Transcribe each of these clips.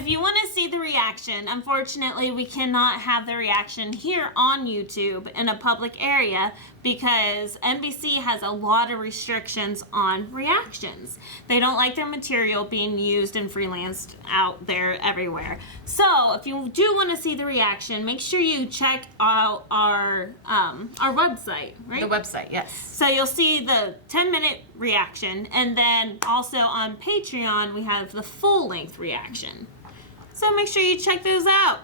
if you want to see the reaction, unfortunately, we cannot have the reaction here on YouTube in a public area because NBC has a lot of restrictions on reactions. They don't like their material being used and freelanced out there everywhere. So if you do want to see the reaction, make sure you check out our website, right? The website, yes. So you'll see the 10-minute reaction, and then also on Patreon, we have the full-length reaction. So make sure you check those out.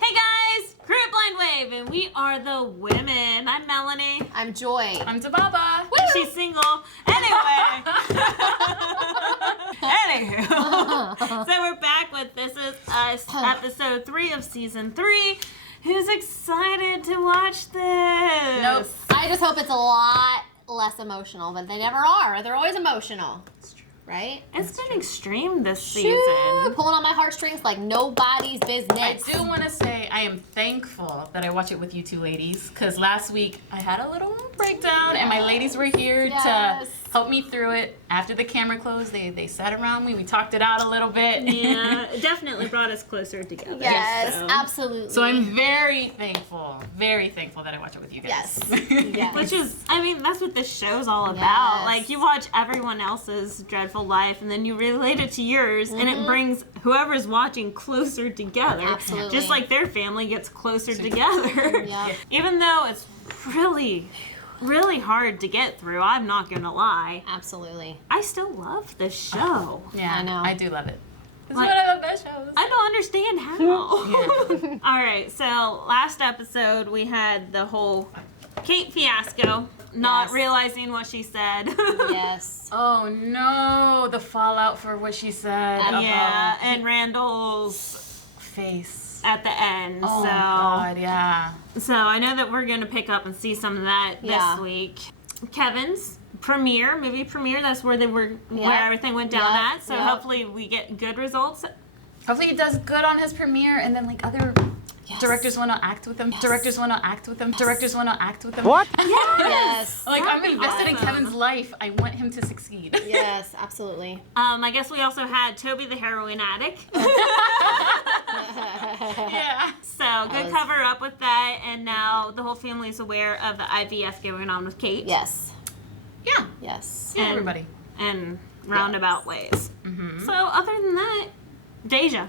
Hey guys, Crew Blind Wave, and we are the women. I'm Melanie. I'm Joy. I'm Dababa. And she's single. Anyway. Anywho. So we're back with This Is Us, episode 3 of season 3. Who's excited to watch this? Nope. I just hope it's a lot less emotional, but they never are. They're always emotional. It's true. Right? It's been extreme this Shoot, season. pulling on my heartstrings like nobody's business. I do want to say I am thankful that I watch it with you two ladies, because last week I had a little breakdown and my ladies were here to help me through it. After the camera closed, they sat around me, we talked it out a little bit. Yeah, it definitely brought us closer together. Yes, so. absolutely. So I'm very thankful that I watch it with you guys. Yes. Yes. Which is, I mean, that's what this show's all about. Yes. Like, you watch everyone else's dreadful life, and then you relate it to yours, and it brings whoever's watching closer together. Absolutely. Just like their family gets closer together. Yeah. Even though it's really, really hard to get through, I'm not gonna lie. Absolutely. I still love this show. Yeah, I know. I do love it. It's Like- one of the best shows. I don't understand how. All right, so last episode we had the whole Kate fiasco, not Yes. realizing what she said. Yes. Oh no, the fallout for what she said. Yeah, about and Randall's face. at the end. Oh so, God, yeah. so I know that we're gonna pick up and see some of that Yeah. this week. Kevin's movie premiere. That's where they were, where Yeah. everything went down Yeah. at. So Yeah. hopefully we get good results. Hopefully he does good on his premiere, and then like other Yes. directors want to act with him. Yes. Directors want to act with him. Directors want to act with him. What? Yes. Like That'd I'm be invested in awesome. Kevin's life. I want him to succeed. Yes, absolutely. I guess we also had Toby the heroin addict. Yeah. So good was- cover up with that, and now the whole family's aware of the IVF going on with Kate. Yes. Yeah. Yes. Yeah. And- Everybody. In roundabout ways. Mm-hmm. So other than that, Deja.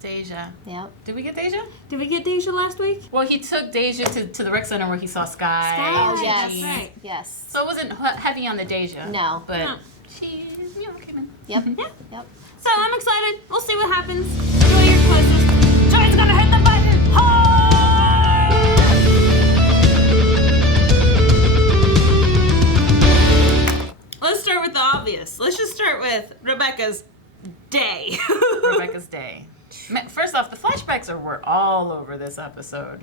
Deja. Yep. Did we get Deja? Did we get Deja last week? Well, he took Deja to the rec center where he saw Sky. Sky, Oh, yes. She- that's right. Yes. So it wasn't heavy on the Deja. No. But No. she, came in. Yep. Yeah. Yep. So I'm excited. We'll see what happens. Enjoy your closest. Joy's gonna hit the button hard! Let's start with the obvious. Let's just start with Rebecca's day. Rebecca's day. First off, the flashbacks were all over this episode,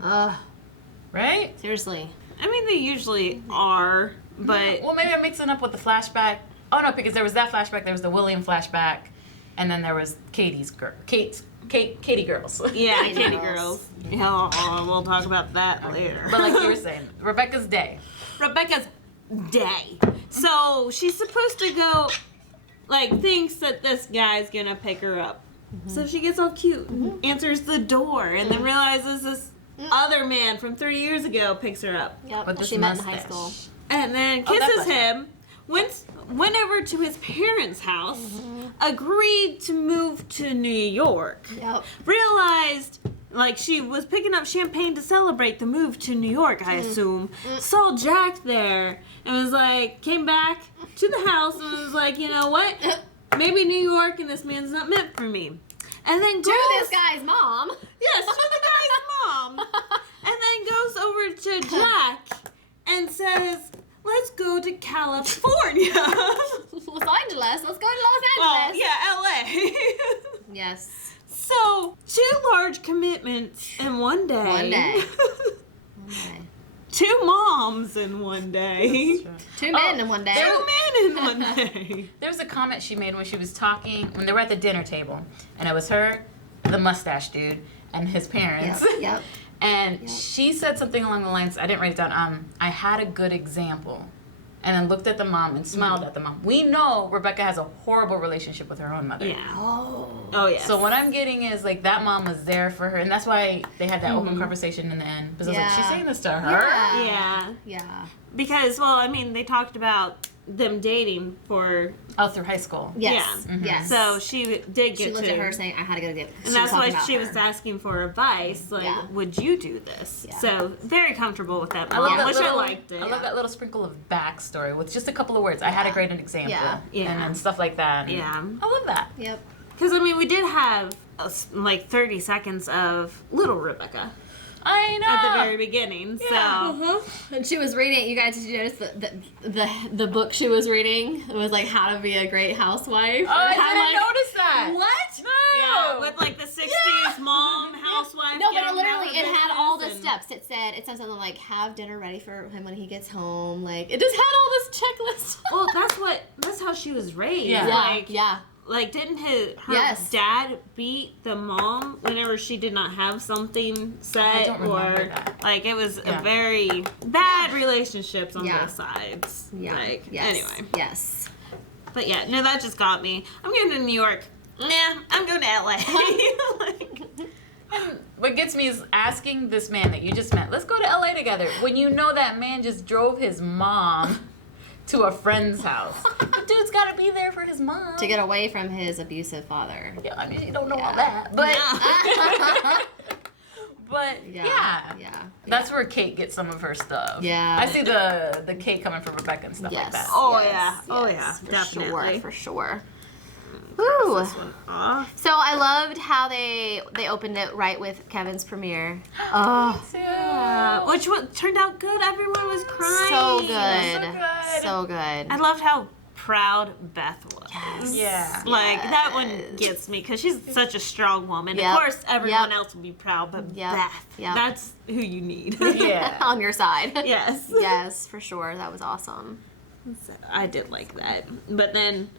right? Seriously. I mean, they usually are, but Well, maybe I'm mixing up with the flashback. Oh no, because there was that flashback, there was the William flashback, and then there was Katie girls. yeah, Katie Katie girls. girls. Yeah, we'll talk about that later. But like you were saying, Rebecca's day. Rebecca's day. So she's supposed to go, like, thinks that this guy's gonna pick her up. So she gets all cute, answers the door, and then realizes this other man from 3 years ago picks her up. Yep. With this She met in mustache. high school. And then Oh, that kisses flashback. him, went over to his parents' house, agreed to move to New York, Yep. realized like she was picking up champagne to celebrate the move to New York, I assume. Saw Jack there and was like, came back to the house and was like, you know what? Maybe New York and this man's not meant for me. And then goes, To this guy's mom. yes, to the guy's mom. And then goes over to Jack and says, let's go to California. Los Angeles. Let's go to Los Well, Angeles. yeah, LA. Yes. So, 2 large commitments in one day. One day. Okay. 2 moms in one day. Two men in one day. 2 men in one day. There was a comment she made when she was talking, when they were at the dinner table, and it was her, the mustache dude, and his parents. Yep. Yep. And she said something along the lines, I didn't write it down, I had a good example. and then looked at the mom and smiled at the mom. We know Rebecca has a horrible relationship with her own mother. Yeah. Oh, yeah. So what I'm getting is like that mom was there for her, and that's why they had that open conversation in the end. Because I was like, she's saying this to her. Yeah. Because, well, I mean, they talked about them dating for Through high school. Yes. Yeah. Yes. So she did get She looked to at her saying, I had to go to the. and that's why she was asking for advice. Like, would you do this? Yeah. So very comfortable with that I love mom, that which little, I liked it. I love that little sprinkle of backstory with just a couple of words. I had a great example. Yeah. And stuff like that. And Yeah. I love that. Yep. Because, I mean, we did have like 30 seconds of little Rebecca I know. at the very beginning. So And she was reading. You guys, did you notice the book she was reading? It was like How to Be a Great Housewife. Oh, I didn't notice that. What? No. yeah, with like the 60s mom housewife. No, but getting it literally out of it had all the business steps. It said something like have dinner ready for him when he gets home. Like it just had all this checklist. Well, that's how she was raised. Yeah. Like, didn't her Yes. dad beat the mom whenever she did not have something set? I don't remember or, that. like, it was Yeah. a very bad relationships on Yeah. both sides. Yeah. Like, Yes. anyway. Yes. But yeah, no, that just got me. I'm going to New York. Nah, I'm going to LA. Like, And what gets me is asking this man that you just met, let's go to LA together. When you know that man just drove his mom to a friend's house. The dude's got to be there for his mom. To get away from his abusive father. Yeah, I mean, you don't know all that. But, but yeah. That's where Kate gets some of her stuff. Yeah. I see the Kate coming from Rebecca and stuff like that. Oh, yes, yeah. Oh, yes, yeah. Definitely. For sure. Woo. This one off. So I loved how they opened it right with Kevin's premiere. Oh, Which turned out good. Everyone was crying. so good. So good. So good. I loved how proud Beth was. Yes. Yeah. Like, that one gets me because she's such a strong woman. Yep. Of course, everyone Yep. else will be proud, but Yep. Beth, Yep. that's who you need. Yeah. On your side. Yes. Yes, for sure. That was awesome. So, I did like that. But then,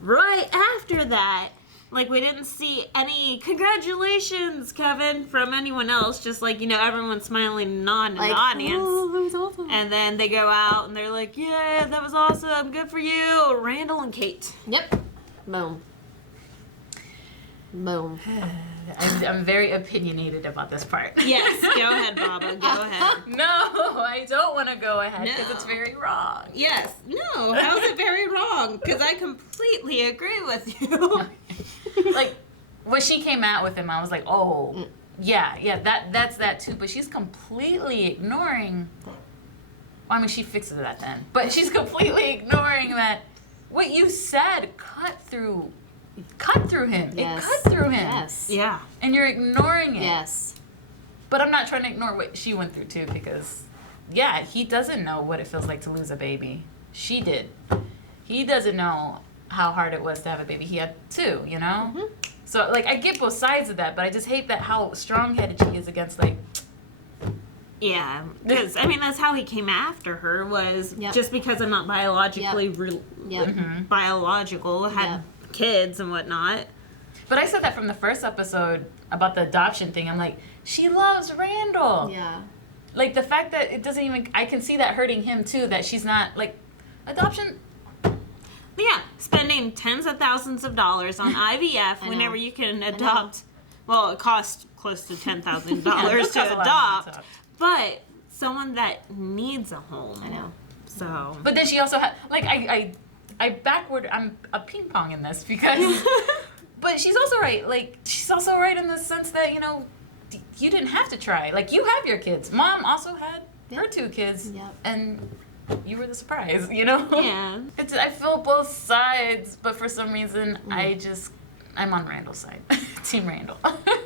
right after that, like, we didn't see any congratulations, Kevin, from anyone else. Just like, everyone smiling and nodding in the audience. Oh, that was awesome. And then they go out and they're like, yeah, that was awesome. Good for you. Randall and Kate. Yep. Boom. Boom. I'm very opinionated about this part. Yes, go ahead, Baba. Go ahead. No, I don't want to go ahead because No. it's very wrong. Yes. No. How's it very wrong? Because I completely agree with you. Like, when she came out with him, I was like, oh, yeah, that's that too. But she's completely ignoring. Well, I mean, she fixes that then. But she's completely ignoring that what you said cut through him. Yes. It cut through him. Yes. Yeah. And you're ignoring it. Yes. But I'm not trying to ignore what she went through too, because yeah, he doesn't know what it feels like to lose a baby. She did. He doesn't know how hard it was to have a baby. He had two, Mm-hmm. So like, I get both sides of that, but I just hate that how strong-headed she is against like. Yeah, because I mean that's how he came after her was Yep. just because I'm not biologically Yep. biological, had kids and whatnot. But I said that from the first episode about the adoption thing. I'm like, she loves Randall. Yeah. Like the fact that it doesn't even. I can see that hurting him too. That she's not like adoption. Yeah, spending tens of thousands of dollars on IVF know. whenever you can adopt. Well, it costs close to $10,000 costs a lot to to adopt, adopt. but someone that needs a home. I know. So. But then she also had like I backward. I'm a ping pong in this because. But she's also right. Like she's also right in the sense that you didn't have to try. Like you have your kids. Mom also had her two kids, Yep. and you were the surprise. Yeah. I feel both sides, but for some reason I'm on Randall's side. Team Randall.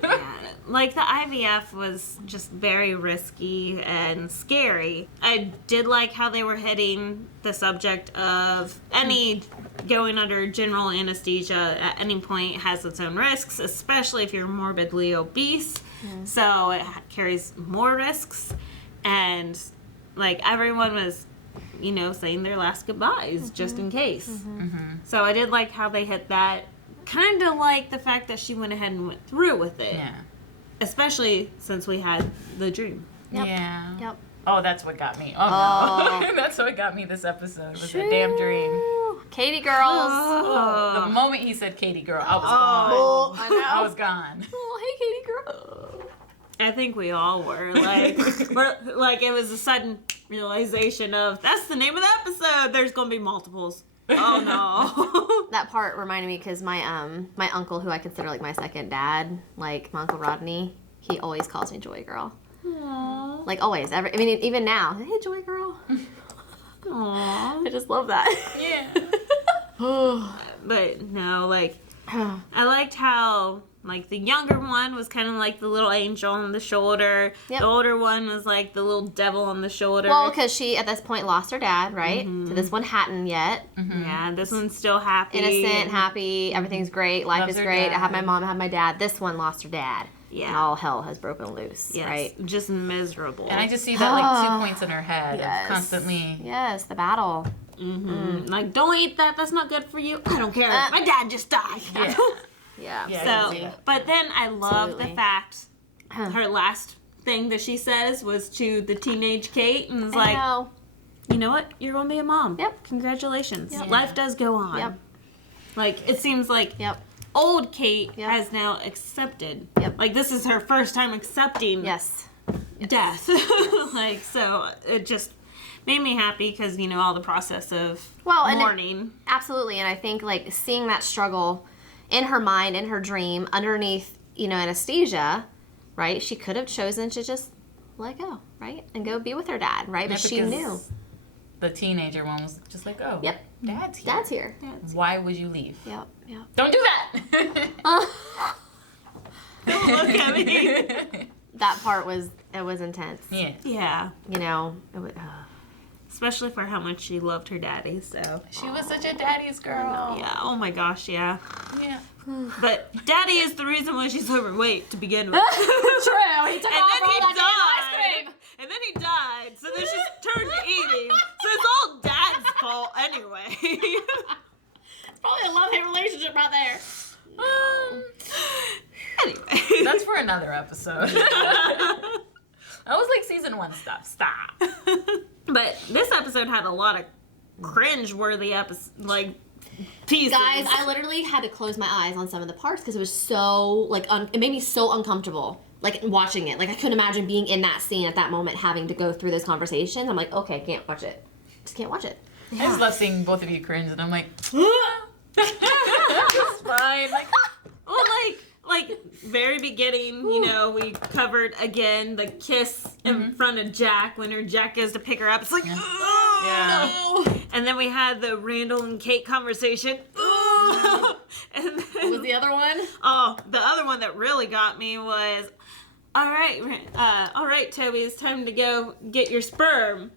Yeah, like the IVF was just very risky and scary. I did like how they were hitting the subject of any going under general anesthesia at any point has its own risks, especially if you're morbidly obese. So it carries more risks. And like everyone was, saying their last goodbyes just in case. So I did like how they hit that. Kind of like the fact that she went ahead and went through with it. Yeah. Especially since we had the dream. Yep. Yeah. Yep. Oh, that's what got me. Oh, no. That's what got me this episode. Was a damn dream. Katie girls. The moment he said Katie girl, I was gone. I know. I was gone. Oh, hey, Katie girl. I think we all were like, it was a sudden realization of that's the name of the episode. There's gonna be multiples. Oh no. That part reminded me because my uncle, who I consider like my second dad, like my Uncle Rodney, he always calls me Joy Girl. Aww. Like always. Even now. Hey, Joy Girl. Aww. I just love that. Yeah. But no, like I liked how like the younger one was kind of like the little angel on the shoulder. Yep. The older one was like the little devil on the shoulder. Well, because she at this point lost her dad, right? So this one hadn't yet. Yeah, this one's still happy. Innocent, happy, everything's great, life Loves is her great. dad. I have my mom, I have my dad. This one lost her dad. Yeah. And all hell has broken loose, Yes, right? just miserable. And I just see that like 2 points in her head. Yes. Of constantly. Yes, the battle. Like, don't eat that. That's not good for you. I don't care. My dad just died. Yeah. Yeah. Yeah. I So, can see that. but then I love Absolutely. the fact her last thing that she says was to the teenage Kate and was I like, know. you know what? You're going to be a mom. Yep. Congratulations. Yep. Life does go on. Yep. Like, it seems like Yep. old Kate Yep. has now accepted. Yep. Like, this is her first time accepting Yes. death. Like, so it just made me happy because, you know, all the process of And mourning. Absolutely. And I think like seeing that struggle in her mind, in her dream, underneath, anesthesia, right? She could have chosen to just let go, right? And go be with her dad, right? But Yeah, she because knew. The teenager one was just like, oh, Yep. Dad's here. Dad's here. Why would you leave? Yep. Yep. Don't do that. Don't look at me. That part was intense. Yeah. It Yeah. was, Especially for how much she loved her daddy, so. She was such a daddy's girl. Yeah, oh my gosh, yeah. Yeah. But daddy is the reason why she's overweight to begin with. True. He took And off then all he that damn ice died. cream. And then he died, so then she's turned to eating. So it's all dad's fault anyway. Probably a love-hate relationship right there. Anyway. That's for another episode. That was like season 1 stuff. Stop. But this episode had a lot of cringe-worthy pieces. Guys, I literally had to close my eyes on some of the parts because it was so, it made me so uncomfortable, watching it. I couldn't imagine being in that scene at that moment, having to go through those conversations. I'm like, okay, can't watch it. Just can't watch it. I just love seeing both of you cringe, and I'm like, it's fine. Well, very beginning, we covered again the kiss in front of Jack when Jack goes to pick her up. It's like, Yeah. no. And then we had the Randall and Kate conversation. And then, What was the other one? oh, the other one that really got me was, all right, Toby, it's time to go get your sperm.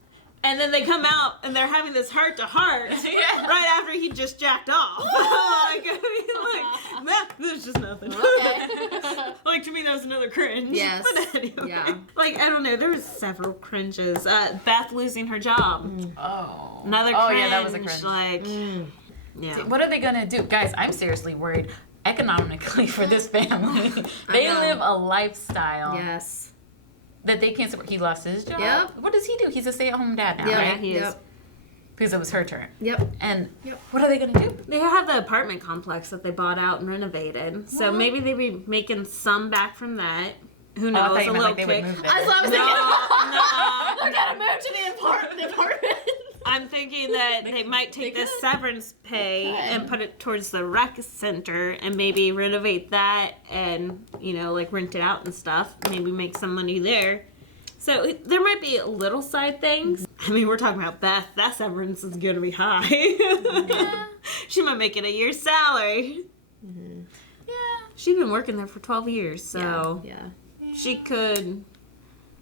And then they come out and they're having this heart-to-heart Yeah. right after he just jacked off. Nah, there's just nothing. Okay. To me, that was another cringe. Yes. But anyway. Yeah. I don't know. There was several cringes. Beth losing her job. Oh. Another Oh, cringe. yeah, that was a cringe. Yeah. What are they going to do? Guys, I'm seriously worried economically for this family. They know. live a lifestyle Yes. that they can't support. He lost his job. Yep. What does he do? He's a stay-at-home dad now, Yep. right? Yeah, he is. Yep. Because it was her turn. Yep. And Yep. what are they going to do? They have the apartment complex that they bought out and renovated. So maybe they be making some back from that. Who Oh, I knows? thought you a meant little like they would kick. move there. That's what I was No, thinking. no. They're gonna move to the apartment. I'm thinking that they might take this severance pay and put it towards the rec center and maybe renovate that and, rent it out and stuff. Maybe make some money there. So there might be little side things. I mean, we're talking about Beth. That severance is going to be high. Yeah. She might make it a year's salary. Yeah. She's been working there for 12 years, so Yeah. she could.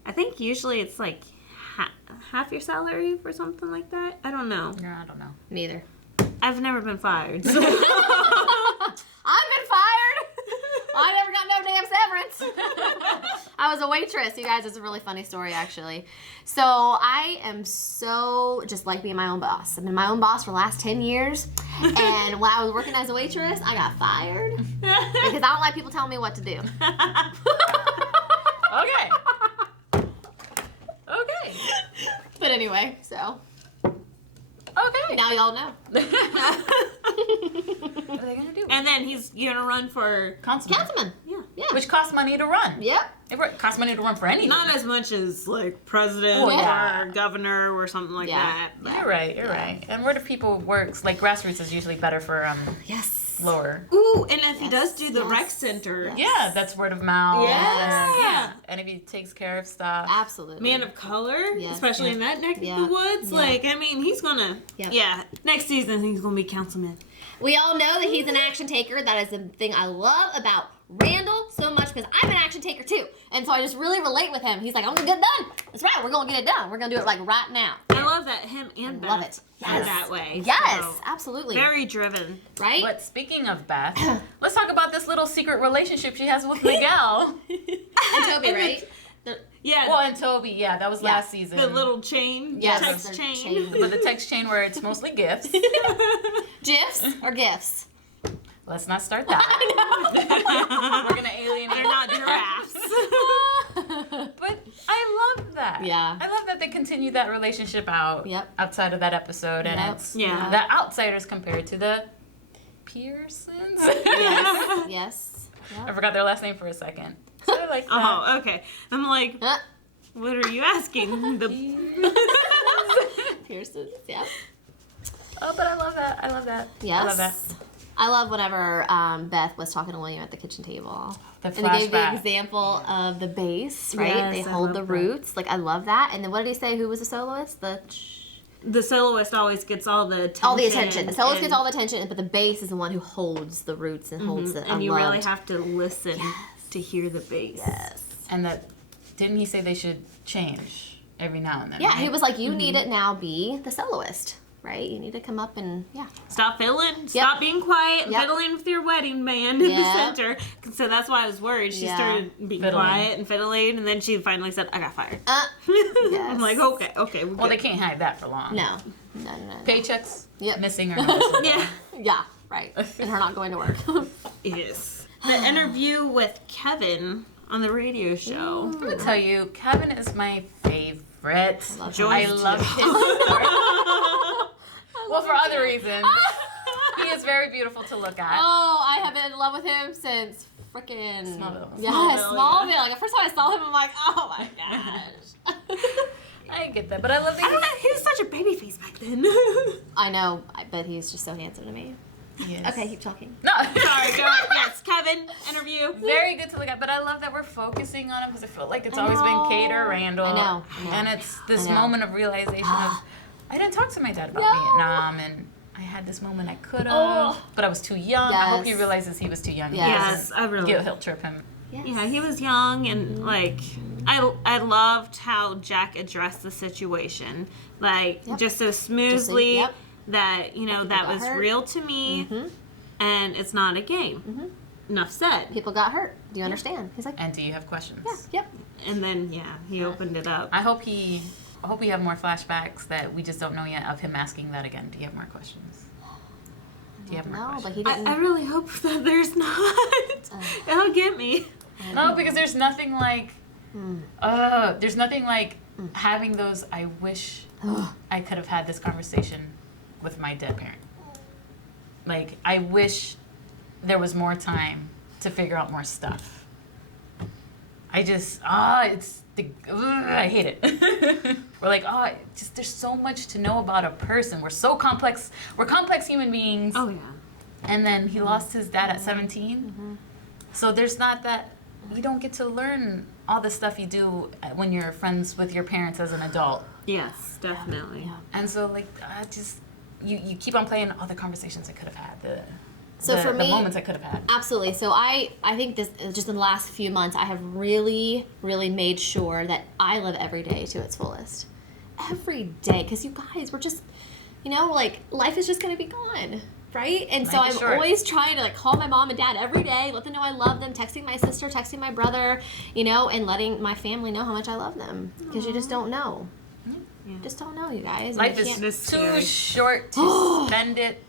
I think usually it's like half your salary or something like that. I don't know. No, I don't know. Neither. I've never been fired. So. I've been fired. I never got no damn severance. I was a waitress. You guys, it's a really funny story, actually. So I am so just like being my own boss. I've been my own boss for the last 10 years. And when I was working as a waitress, I got fired because I don't like people telling me what to do. Okay. Okay. But anyway, so Okay. now y'all know. What are they gonna do? And then he's gonna run for Councilman. Yeah. Which costs money to run. Yep. It costs money to run for anything. not as much as like president Well, yeah. or governor or something like Yeah. that. But You're right. You're right. And where do people works? Like grassroots is usually better for Yes. lower. ooh, and if he Yes, does do the yes, rec center, yes. Yeah, that's word of mouth. Yeah. Yeah. And if he takes care of stuff. Absolutely. man of color, Yes. especially in that neck Yeah. of the woods, Yeah. like I mean, he's gonna. Yep. Yeah, next season he's gonna be councilman. We all know that he's an action taker. That is the thing I love about Randall so much because I'm an action taker too. And so I just really relate with him. He's like, I'm gonna get it done. That's right, we're gonna get it done. We're gonna do it like right now. I love that him and Love Beth it. are Yes. that way. Yes, So, absolutely. very driven. Right? But speaking of Beth, let's talk about this little secret relationship she has with Miguel. And Toby, And right? Yeah, Well, and Toby, yeah, that was Yeah. last season. the little chain, Yes, text the chain. chain. But the text chain where it's mostly gifts. GIFs or gifts? Let's not start that. We're gonna alienate. They're not giraffes. But I love that. Yeah. I love that they continue that relationship out. Yep. Outside of that episode, and Yep. it's Yeah. the outsiders compared to the Pearsons. Yes. Yes. I forgot their last name for a second. So I like that. Oh, okay. I'm like, Huh? what are you asking? The Pearsons, yeah. Oh, but I love that. I love that. Yes. I love that. I love whenever Beth was talking to William at the kitchen table. The And they gave the flashback. example of the bass, right? Yes, They I hold love the that. roots. Like, I love that. And then what did he say? Who was the soloist? the soloist always gets all the attention. All the attention. The soloist and- gets all the attention, but the bass is the one who holds the roots and holds it. And you I really loved. have to listen to hear the bass. Yes. And that, didn't he say they should change every now and then? Yeah, right? he was like, you need to now be the soloist, right? You need to come up and, yeah. Stop fiddling. Stop being quiet and Yep. fiddling with your wedding band in the Yep. center. So that's why I was worried. She Yeah. started being Fiddling. quiet and fiddling, and then she finally said, "I got fired." Yes. I'm like, okay, we're Well, they good. can't hide that for long. No. No. Paychecks Yep. missing or not. Yeah. Yeah, right. And her not going to work. Yes. The interview with Kevin on the radio show. I'm gonna tell you, Kevin is my favorite. love Joyce I love his well, for other reasons. He is very beautiful to look at. Oh, I have been in love with him since freaking Smallville. Yeah, Smallville, Smallville. Like the first time I saw him, I'm like, oh my gosh. I get that, but I love I don't know. that He was such a baby face back then. I know, but he's just so handsome to me. he is. Okay, keep talking. No. Sorry, go ahead. Yes, Kevin interview. Very good to look at, but I love that we're focusing on him because I feel like it's I always know. been Kate or Randall. I know. And it's this I know. moment of realization of, I didn't talk to my dad about No. Vietnam, and I had this moment I could have, Oh. but I was too young. I hope he Yes. realizes he was too young. Yes. Yes, I really. He'll trip him. Yes. Yeah, he was young and like I loved how Jack addressed the situation. Like Yep. just so smoothly yep. that, you know, People that got was hurt. real to me and it's not a game. Enough said. People got hurt. Do you understand? He's like, And do you have questions? yep. And then he opened it up. I hope we have more flashbacks that we just don't know yet of him asking that again. Do you have more questions? Do you have more No, questions? but he didn't. I really hope that there's not. It'll get me. No, because there's nothing like having those I wish I could have had this conversation with my dead parent. Like, I wish there was more time to figure out more stuff. I just, I hate it. We're like, just there's so much to know about a person. We're so complex. We're complex human beings. Oh yeah. And then he lost his dad at 17. So there's not that, you don't get to learn all the stuff you do when you're friends with your parents as an adult. Yes, definitely. Yeah. And so, like, I just, you keep on playing all the conversations I could have had, So for the me- moments I could have had. Absolutely. So I think this just in the last few months, I have really, really made sure that I live every day to its fullest. Every day. Because you guys, we're just, like, life is just going to be gone. Right? And so Life is I'm short. always trying to, like, call my mom and dad every day, let them know I love them, texting my sister, texting my brother, and letting my family know how much I love them. Because you just don't know. Yeah. Just don't know, you guys. And Life you is can't- It's too scary. short to spend it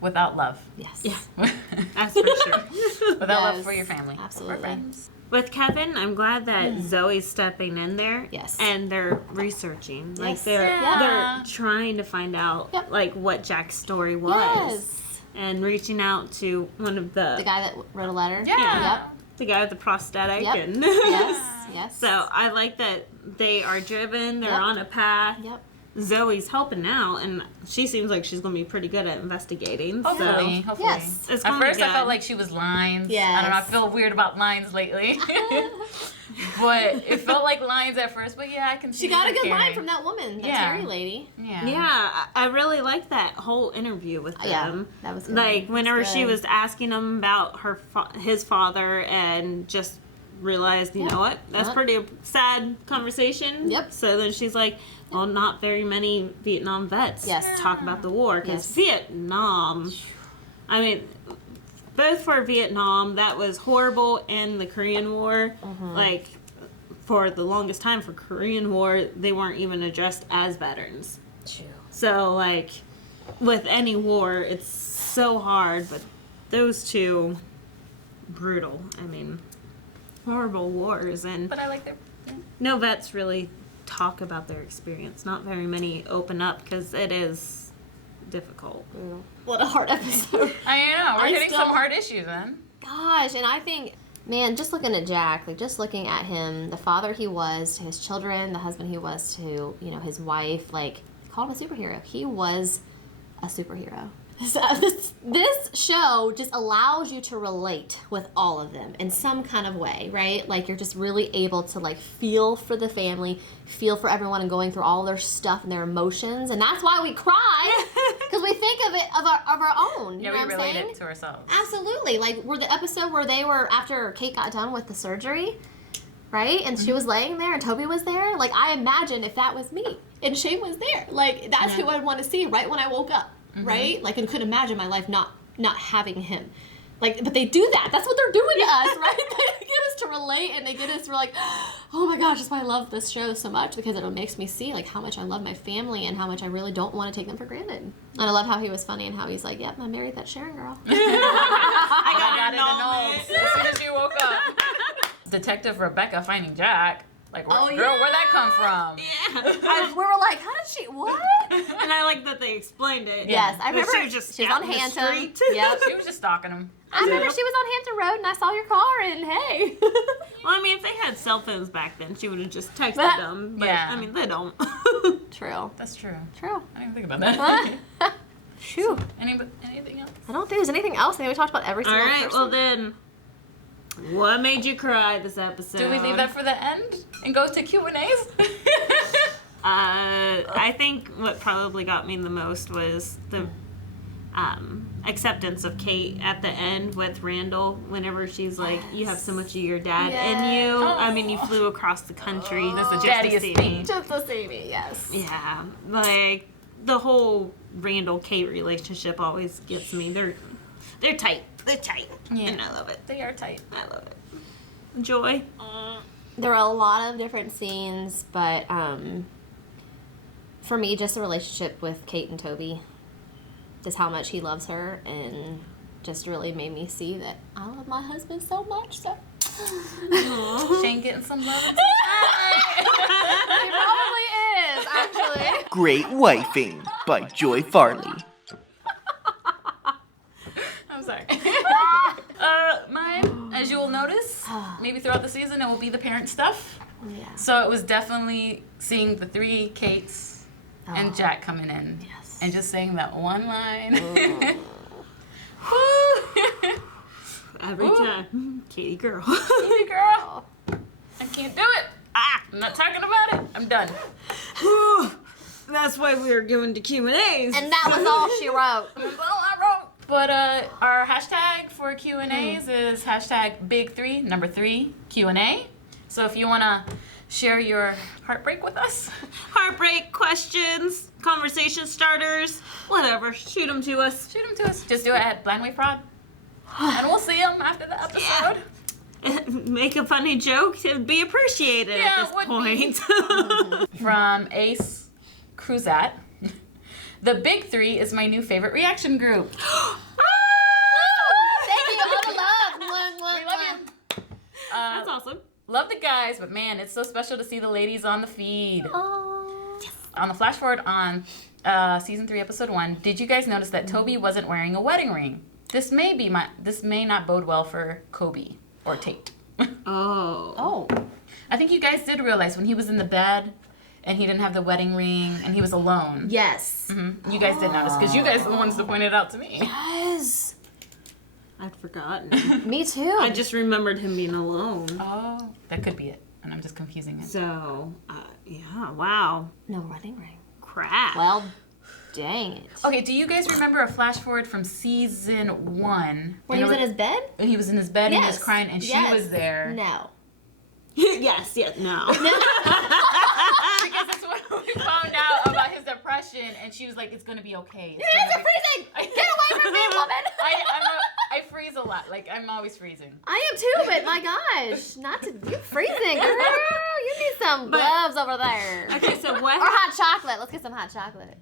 without love. Yes. Yeah. That's for sure. Without love Yes, for your family. absolutely. Or friends. With Kevin, I'm glad that Zoe's stepping in there. Yes. And they're researching. Like Yes. they're Yeah. trying to find out Yep. like what Jack's story was. Yes. And reaching out to one of The guy that wrote a letter. Yeah. the guy with the prosthetic Yep. and Yes. Yes. so I like that they are driven, they're Yep. on a path. Yep. Zoe's helping out, and she seems like she's going to be pretty good at investigating. Hopefully. So Hopefully. Yes. it's At going to be first, I good. felt like she was lines. I don't know. I Yes. feel weird about lines lately. But it felt like lines at first. But yeah, I can see She got a her good line caring. from that woman, that Yeah. Terry lady. Yeah. Yeah, I really liked that whole interview with them. That was good. Like whenever That's she good. was asking him about his father, and just realized, you know what, that's Yep. pretty sad conversation. Yep. So then she's like, well, not very many Vietnam vets Yes. talk about the war, because Yes. Vietnam, I mean, both for Vietnam, that was horrible, and the Korean War, like, for the longest time for Korean War, they weren't even addressed as veterans. True. So, like, with any war, it's so hard, but those two, brutal. I mean, horrible wars, and But I like their. Yeah. no vets really talk about their experience. Not very many open up, because it is difficult. What a hard episode. I know. We're I hitting still- some hard issues then. Gosh, and I think, man, just looking at Jack, like just looking at him, the father he was to his children, the husband he was to, you know, his wife, like, called him a superhero. He was a superhero. So this show just allows you to relate with all of them in some kind of way, right? Like you're just really able to like feel for the family, feel for everyone and going through all their stuff and their emotions, and that's why we cry because we think of it of our own. You Yeah, know we what I'm relate saying? it to ourselves. Absolutely. Like, were the episode where they were, after Kate got done with the surgery, right? And she was laying there and Toby was there. Like, I imagine if that was me and Shane was there. Like, that's who I'd want to see right when I woke up, right? Like, and couldn't imagine my life not having him. Like, but they do that. That's what they're doing to us, right? They get us to relate and they get us, we're like, oh my gosh, that's why I love this show so much, because it makes me see, like, how much I love my family and how much I really don't want to take them for granted. And I love how he was funny and how he's like, yep, I married that Sharon girl. I got got it as soon as you woke up. Detective Rebecca finding Jack. Like, Oh, girl, yeah. where'd that come from? Yeah. We were like, how did she, what? And I like that they explained it. Yes, I But remember she was just she was out on in the Hampton. street. Yep. She was just stalking him. I remember she was on Hampton Road and I saw your car and hey. Well, I mean, if they had cell phones back then, she would have just texted But- them. But, Yeah. I mean, they don't. True. That's true. True. I didn't even think about that. Phew. Anything else? I don't think there's anything else. I think we talked about every All single right, person. well then, what made you cry this episode? Do we leave that for the end and go to Q&As? I think what probably got me the most was the acceptance of Kate at the end with Randall. Whenever she's like, "You have so much of your dad in you." I mean, you flew across the country That's the just to daddiest see thing. me. Just to see me, yes. Yeah, like the whole Randall-Kate relationship always gets me. They're tight. They're tight, Yeah. and I love it. They are tight. I love it. Joy. There are a lot of different scenes, but for me, just the relationship with Kate and Toby, just how much he loves her, and just really made me see that I love my husband so much. So Shane getting some love. he probably is, actually. Great Wifing by Joy Farley. I'm sorry. Mine, as you will notice, maybe throughout the season, it will be the parent stuff. Yeah. So it was definitely seeing the three Kates and Jack coming in. Yes. And just saying that one line. Every Ooh. time, Katie girl. Hey, girl. I can't do it. I'm not talking about it. I'm done. That's why we were going to Q&As. And that was all she wrote. That's all I wrote. But our hashtag for Q&As is hashtag Big3, number 3, Q&A. So if you want to share your heartbreak with us, Heartbreak questions, conversation starters, whatever. Shoot them to us. shoot them to us. Just do it at Blind Way Prod. And we'll see them after the episode. Make a funny joke. It would be appreciated Yeah, at it this would point. From Ace Cruzat. The Big Three is my new favorite reaction group. Thank you. All the love. We love you. That's awesome. Love the guys, but man, it's so special to see the ladies on the feed. Oh. On the flash forward on season 3, episode 1, did you guys notice that Toby wasn't wearing a wedding ring? This may not bode well for Kobe or Tate. Oh. I think you guys did realize when he was in the bed and he didn't have the wedding ring and he was alone. Yes. You guys did notice because you guys are the ones that pointed it out to me. Yes. I'd forgotten. Me too. I just remembered him being alone. Oh, that could be it. And I'm just confusing it. So, yeah, wow. No wedding ring. Crap. Well, dang it. Okay, do you guys remember a flash forward from season 1? When he was in his bed? He was in his bed and he was Yes. crying and she Yes. was there. No. yes, no. Because that's when we found out about his depression and she was like, it's going to be okay. Your hands are freezing! Get away from me, woman! I freeze a lot. Like, I'm always freezing. I am too, but my gosh, you're freezing, girl. You need some gloves over there. Okay, so what? Or hot chocolate. Let's get some hot chocolate.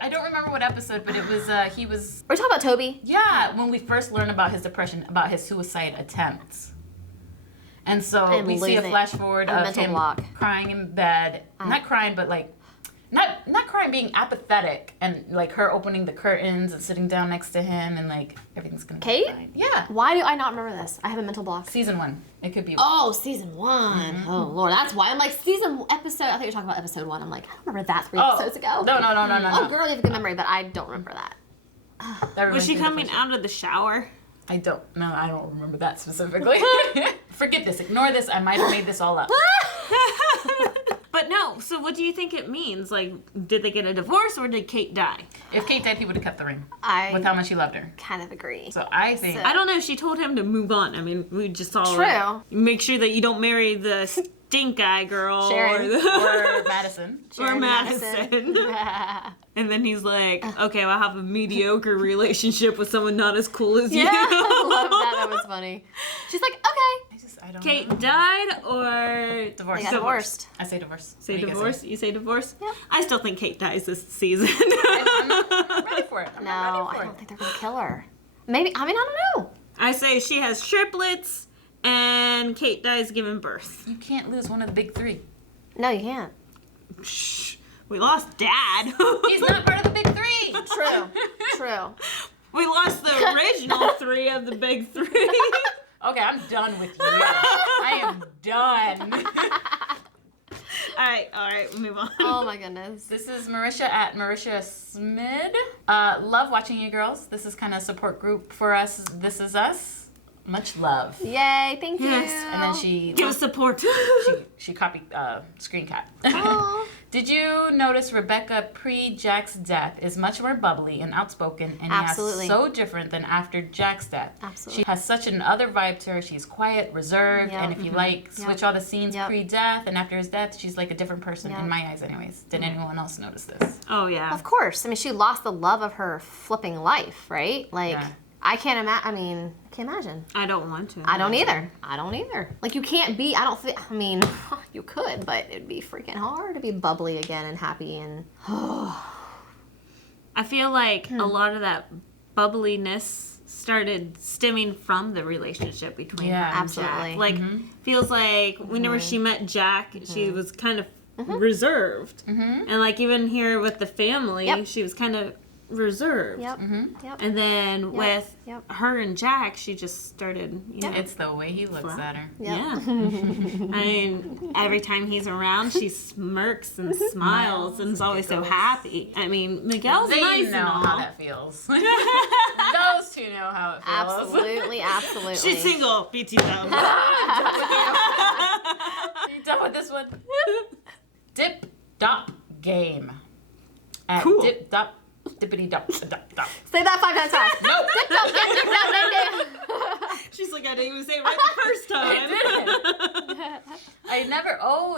I don't remember what episode, but it was, he was... We're talking about Toby. Yeah, when we first learned about his depression, about his suicide attempts. And so I'm we see a losing flash forward a of mental him block. crying in bed. Not crying, but like, not crying, being apathetic. And like her opening the curtains and sitting down next to him and like, everything's gonna Kate? be fine. Yeah. Why do I not remember this? I have a mental block. Season 1. It could be. Oh, season 1. Oh, Lord. That's why. I'm like, episode. I thought you were talking about episode 1. I'm like, I don't remember that 3 episodes ago. No. Oh, girl, you have a good memory, but I don't remember that. That Was she reminds me of the coming first out of the shower? I don't remember that specifically. Forget this. Ignore this. I might have made this all up. But no, so what do you think it means? Like, did they get a divorce or did Kate die? If Kate died, he would have kept the ring. I With how much he loved her. kind of agree. So I think... I don't know. She told him to move on. I mean, we just saw True. it. Make sure that you don't marry the stink eye girl. Sharon. Or Madison. Or Madison. And then he's like, okay, well, I'll have a mediocre relationship with someone not as cool as Yeah, you. I love that. That was funny. She's like, okay. I don't Kate know. died or... Divorce. They got divorced. I say divorce. Say What do you guys divorce? say? You say divorce? Yeah. I still think Kate dies this season. I'm ready for it. I'm No, not ready I for don't it. think they're going to kill her. Maybe, I don't know. I say she has triplets and Kate dies giving birth. You can't lose one of the big 3. No, you can't. Shh. We lost Dad. He's not part of the big 3. True. True. We lost the original 3 of the big 3. Okay, I'm done with you. I am done. All right, we'll move on. Oh my goodness. This is Marisha at Marisha Smid. Love watching you girls. This is kind of a support group for us. This is us. Much love. Yay, thank you. Yes. And then she Give us support. she copied screen cap. Aw. Did you notice Rebecca pre-Jack's death is much more bubbly and outspoken and Absolutely. so different than after Jack's death? Absolutely. She has such an other vibe to her. She's quiet, reserved, Yep. and if you like, switch all the scenes Yep. pre-death and after his death, she's like a different person Yep. in my eyes anyways. Did anyone else notice this? Oh, yeah. Of course. I mean, she lost the love of her flipping life, right? Like, Yeah. I can't imagine. I don't want to. I don't either. Like, you can't be, you could, but it'd be freaking hard to be bubbly again and happy and... I feel like a lot of that bubbliness started stemming from the relationship between Yeah, her and absolutely. Jack. Like, feels like whenever she met Jack, she was kind of reserved. And, like, even here with the family, Yep. she was kind of reserved. Yep. Yep. And then with Yep. her and Jack, she just started, you know. It's the way he looks at her. Yep. Yeah. I mean, every time he's around, she smirks and smiles and is always so happy. I mean, Miguel's They nice know and all. how that feels. Those two know how it feels. Absolutely. She's single. BT though. You done with this one? Dip Dop Game. At Cool. Dip Dop Dippity Dop Dop. Say that 5 times fast. Nope. She's like, I didn't even say it right the first time.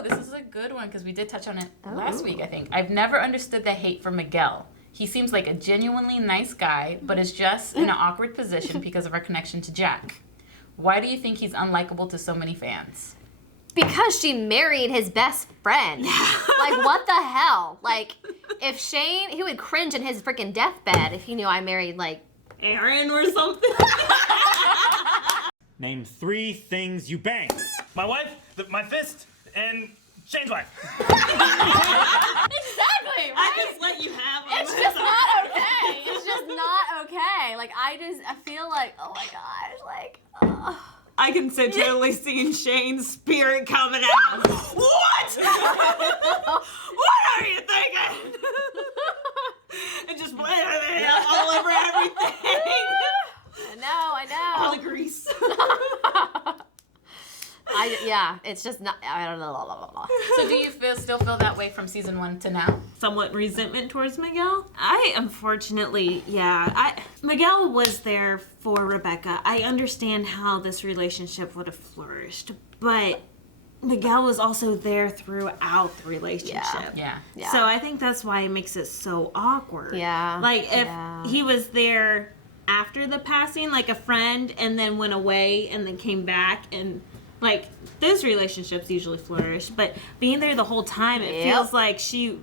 This is a good one because we did touch on it last week, I think. I've never understood the hate for Miguel. He seems like a genuinely nice guy, but is just in an awkward position because of our connection to Jack. Why do you think he's unlikable to so many fans? Because she married his best friend. Like, what the hell? Like, if Shane, he would cringe in his freaking deathbed if he knew I married like Aaron or something. Name 3 things you bang. My wife, my fist, and Shane's wife. exactly. Right? I just let you have them. It's just not okay. It's just not okay. Like I feel like, oh my gosh, like. I can so totally see Shane's spirit coming out. What? What are you thinking? And just all over everything. I know. All the grease. It's just not. I don't know. So do you still feel that way from season 1 to now? Somewhat resentment towards Miguel. Unfortunately, Miguel was there for Rebecca. I understand how this relationship would have flourished, but Miguel was also there throughout the relationship. Yeah. So I think that's why it makes it so awkward. Yeah. Like if he was there after the passing, like a friend, and then went away and then came back, and like those relationships usually flourish, but being there the whole time, it feels like she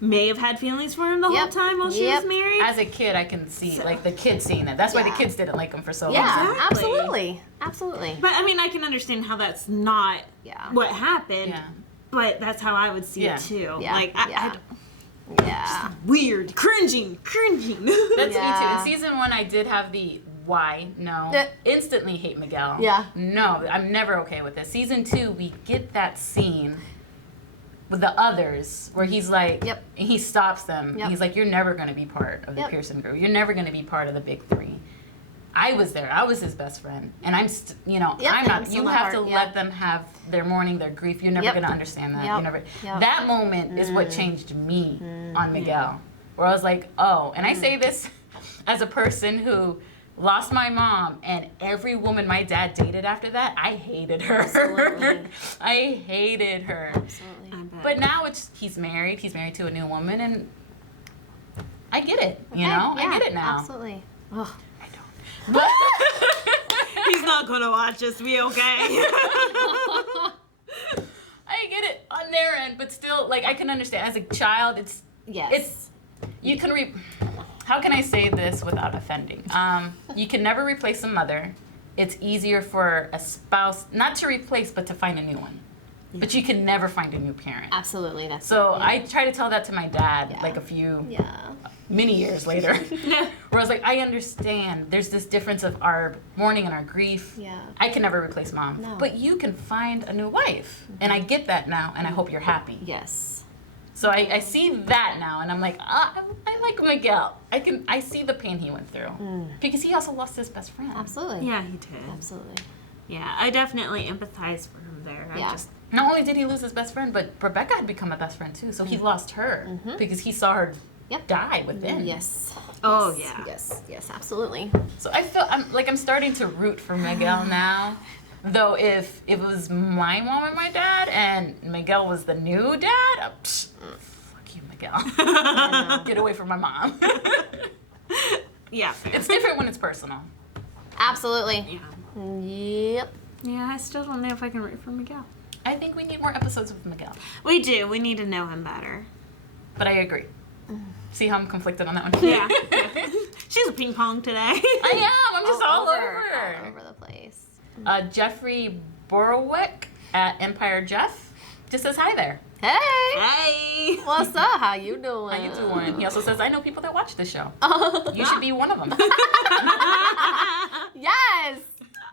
may have had feelings for him the whole time while she was married. As a kid, I can see like the kids seeing that. That's why the kids didn't like him for so long. Yeah, Exactly. absolutely. But I mean, I can understand how that's not what happened, Yeah. but that's how I would see it too. Yeah. Like, Yeah. weird, cringing. That's me too. In season 1, I did have the why, no, instantly hate Miguel. Yeah. No, I'm never okay with this. Season 2, we get that scene with the others where he's like, he stops them. He's like, you're never going to be part of the Pearson group. You're never going to be part of the big 3. I was there. I was his best friend. And I'm, I'm not. You have to let them have their mourning, their grief. You're never going to understand that. You're never. That moment is what changed me on Miguel. Where I was like, oh. And I say this as a person who lost my mom, and every woman my dad dated after that, I hated her. Absolutely. I hated her. Absolutely. But now he's married to a new woman, and I get it. I get it now. Absolutely. Ugh. But He's not gonna watch this. We okay? I get it on their end, but still, like, I can understand. As a child, you can how can I say this without offending? You can never replace a mother. It's easier for a spouse not to replace, but to find a new one. But you can never find a new parent. Absolutely. I try to tell that to my dad, like a few many years later. Where I was like, I understand. There's this difference of our mourning and our grief. Yeah. I can never replace mom. No. But you can find a new wife. And I get that now, and I hope you're happy. Yes. So I see that now, and I'm like, I like Miguel. I see the pain he went through. Because he also lost his best friend. Absolutely. Yeah, he did. Absolutely. Yeah, I definitely empathize for him there. Yeah. Not only did he lose his best friend, but Rebecca had become a best friend too. So he lost her because he saw her die within. Yes. Oh, yeah. Yes, absolutely. So I feel I'm starting to root for Miguel now. Though if it was my mom and my dad and Miguel was the new dad, fuck you, Miguel. Get away from my mom. Yeah, fair. It's different when it's personal. Absolutely. Yeah. Yep. Yeah, I still don't know if I can root for Miguel. I think we need more episodes of Miguel. We do. We need to know him better. But I agree. See how I'm conflicted on that one? Yeah. She's a ping pong today. I am. I'm just all All over. over the place. Jeffrey Borowick at Empire Jeff just says hi there. Hey. Hey. What's up? How you doing? How you doing? He also says, I know people that watch this show. You should be one of them. Yes.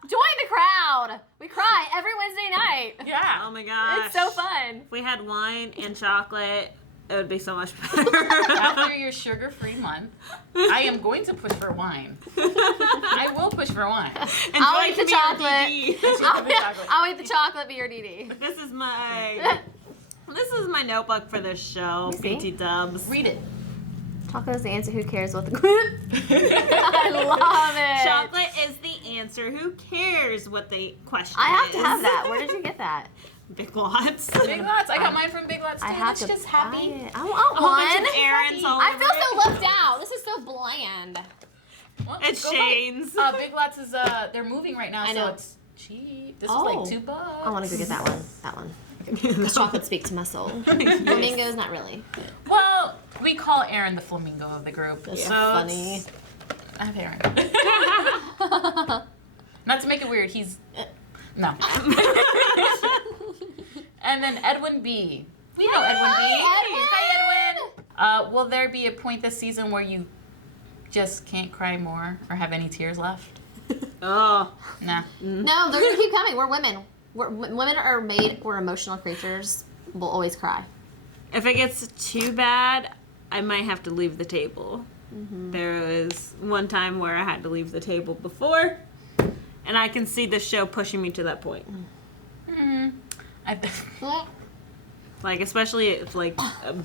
Join the crowd. We cry every Wednesday night. Yeah. Oh my gosh. It's so fun. If we had wine and chocolate, it would be so much better. After your sugar-free month, I am going to push for wine. I will push for wine. And I'll joy eat can the be your chocolate. DD. I'll eat the chocolate, be your DD. This is my notebook for this show, See? BT Dubs. Read it. Chocolate is the answer. Who cares what the I love it. Chocolate is the answer. Who cares what the question I have is? to have that. Where did you get that? Big Lots. Big Lots. I got mine from Big Lots too. I have It's to just buy happy. it. I want A whole bunch one. of errands all I over feel so it. left out. This is so bland. Well, It's go buy it. Shane's. Big Lots is they're moving right now, I know. so it's cheap. This was like $2. I want to go get that one. That one. Because chocolate speaks to my soul. Flamingos, not really. Well, We call Aaron the flamingo of the group. That's so funny. I have Aaron. Not to make it weird, he's... No. And then Edwin B. We know Edwin B. Hi, Edwin. Will there be a point this season where you just can't cry more or have any tears left? Oh. Nah. No, they're gonna keep coming. We're women. Women are made. We're emotional creatures. We'll always cry. If it gets too bad, I might have to leave the table. There was one time where I had to leave the table before, and I can see the show pushing me to that point. Like, especially if, like, a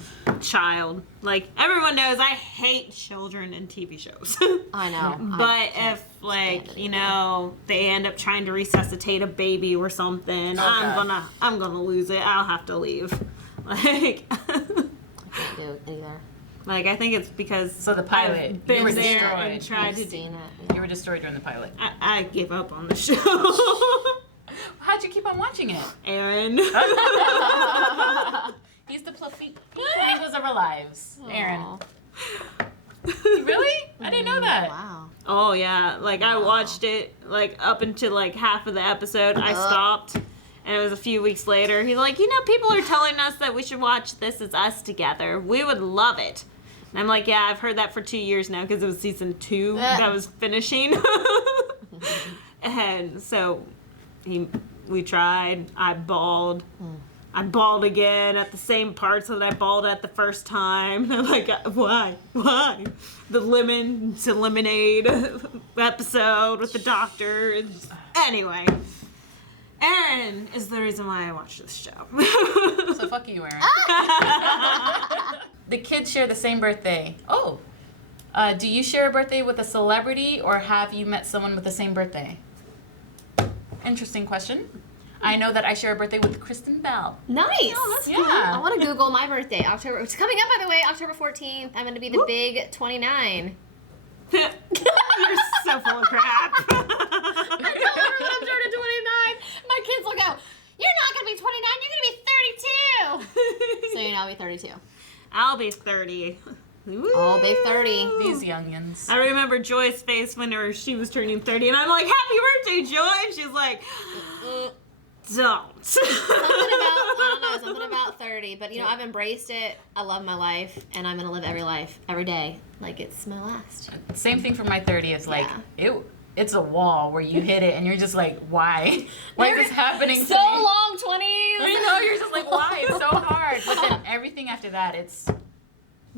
child. Like, everyone knows I hate children in TV shows. I know. But if, like, you know, they end up trying to resuscitate a baby or something, I'm gonna lose it. I'll have to leave. Like, I can't do it either. like, I think it's because So the pilot, I've you been were there destroyed. and tried to I've do. seen it. You were destroyed during the pilot. I gave up on the show. How'd you keep on watching it? Aaron. He's the flamingos of our lives. Aaron. Aw. Really? I didn't know that. Wow. Oh yeah, like I watched it like up until like half of the episode. I stopped, and it was a few weeks later. He's like, you know, people are telling us that we should watch This Is Us together. We would love it. And I'm like, yeah, I've heard that for 2 years now because it was season 2 that was finishing. And so we tried. I bawled. I bawled again at the same parts that I bawled at the first time. I'm like, why? Why? The lemon to lemonade episode with the doctor. Anyway, Aaron is the reason why I watch this show. So fuck you, Aaron. The kids share the same birthday. Oh. Do you share a birthday with a celebrity or have you met someone with the same birthday? Interesting question. I know that I share a birthday with Kristen Bell. Nice. Yeah. I want to Google my birthday. October. It's coming up, by the way. October 14th. I'm going to be the big 29. You're so full of crap. I told her that I'm turning 29. My kids will go, you're not going to be 29. You're going to be 32. So you know I'll be 32. I'll be 30. Oh, big 30. These youngins. I remember Joy's face whenever she was turning 30, and I'm like, happy birthday, Joy! And she's like, don't. Something about 30. But, you know, I've embraced it. I love my life, and I'm going to live every life, every day, like it's my last. Same thing for my 30th. Like, it's a wall where you hit it and you're just like, why? Why is this happening to So me? long, 20s. You know, you're just like, why? It's so hard. But then everything after that, it's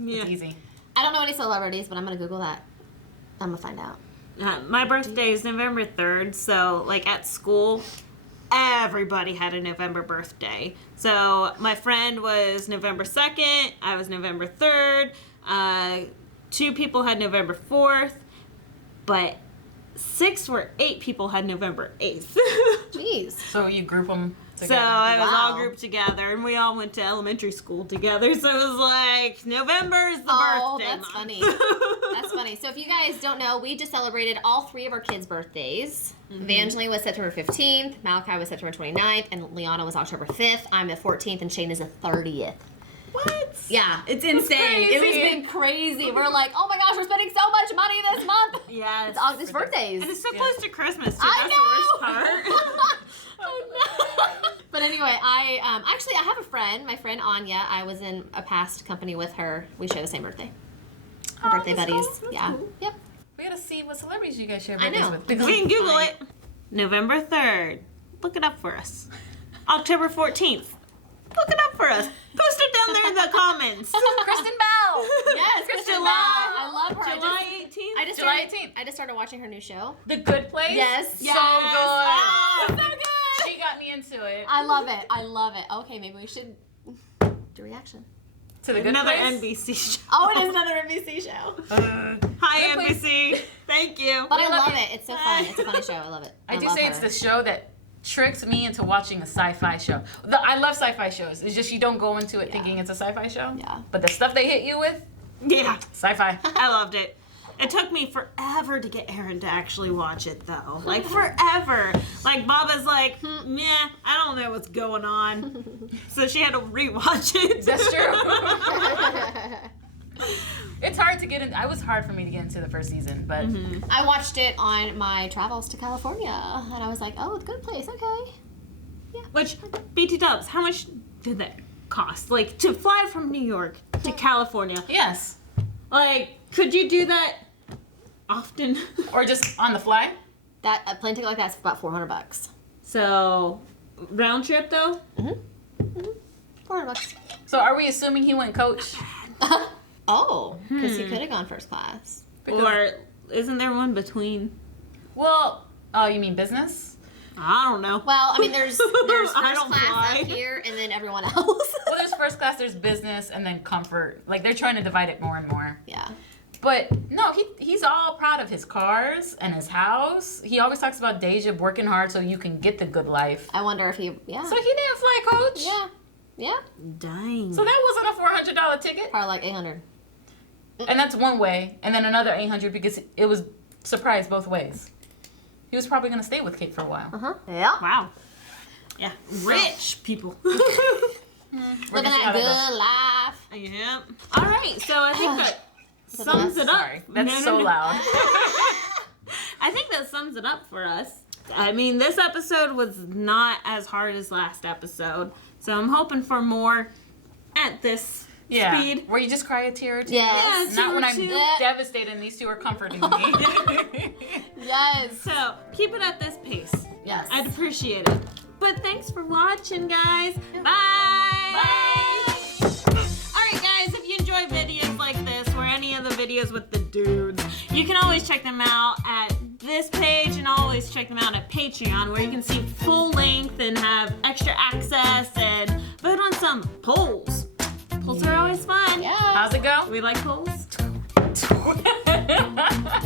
easy. I don't know any celebrities, but I'm going to Google that. I'm going to find out. My birthday is November 3rd, so, like, at school, everybody had a November birthday. So, my friend was November 2nd, I was November 3rd, 2 people had November 4th, but 6 or 8 people had November 8th. Jeez. So you group them So together. it was all Wow. grouped together, and we all went to elementary school together. So it was like November is the Oh, birthday that's month. funny. That's funny. So if you guys don't know, we just celebrated all 3 of our kids' birthdays. Evangeline was September 15th, Malachi was September 29th, and Liana was October 5th. I'm the 14th, and Shane is the 30th. What? Yeah, it's insane. It has been crazy. We're like, oh my gosh, we're spending so much money this month. Yeah, It's birthdays. and it's so close to Christmas. So I that's know. the worst part. Oh, no. But anyway, I have a friend, my friend Anya. I was in a past company with her. We share the same birthday. Our birthday that's buddies. cool. That's Yeah. cool. Yep. We gotta see what celebrities you guys share I birthdays know. with. We can Google it. November 3rd. Look it up for us. October 14th. Look it up for us. Post it down there in the comments. Kristen Bell. Yes, Kristen Bell. July- I love her. July 18th. July 18th. I just started watching her new show. The Good Place. Yes. So Yes. good. Oh, so good. She got me into it. I love it. I love it. Okay, maybe we should do reaction. To the Good Another Place. NBC show. Oh, it is another NBC show. Hi, Good Place. NBC. Thank you. But I love love you. it. It's so fun. It's a funny show. I love it. I do love say her. it's the show that tricks me into watching a sci-fi show. I love sci-fi shows. It's just you don't go into it thinking it's a sci-fi show. Yeah. But the stuff they hit you with, Yeah, sci-fi. I loved it. It took me forever to get Erin to actually watch it, though. Like, forever. Like, Baba's like, meh, I don't know what's going on. So she had to rewatch it. That's true. It's hard to get in. It was hard for me to get into the first season, but I watched it on my travels to California, and I was like, oh, good place, okay. Which, BT Dubs, how much did that cost? Like, to fly from New York to California. yes. Like, could you do that often? Or just on the fly. That a plane ticket like that's about $400. So, round trip though? $400. So are we assuming he went coach? Oh, because he could have gone first class. Or isn't there one between? Well, oh, you mean business? I don't know. Well, I mean, there's first I don't class fly. up here, and then everyone else. Well, there's first class, there's business, and then comfort. Like, they're trying to divide it more and more. Yeah. But no, he's all proud of his cars and his house. He always talks about Deja working hard so you can get the good life. I wonder if he, So he didn't fly coach? Yeah. Yeah. Dang. So that wasn't a $400 ticket? Probably like 800. And that's one way, and then another 800 because it was surprise both ways. He was probably going to stay with Kate for a while. Yeah. Wow. Yeah. Rich people. We're Living gonna see how that that good goes. life. Yeah. All right. So I think that sums it up. Sorry, that's No, no, so no. loud. I think that sums it up for us. I mean, this episode was not as hard as last episode, so I'm hoping for more at this Yeah. speed. Where you just cry a tear or two? Yes. Not when I'm Two. devastated and these two are comforting me. Yes. So keep it at this pace. Yes. I'd appreciate it. But thanks for watching, guys. Bye. Bye. All right, guys, if you enjoy videos like this or any of the videos with the dudes, you can always check them out at this page and always check them out at Patreon, where you can see full length and have extra access and vote on some polls. Polls are always fun. Yeah. How's it go? We like polls.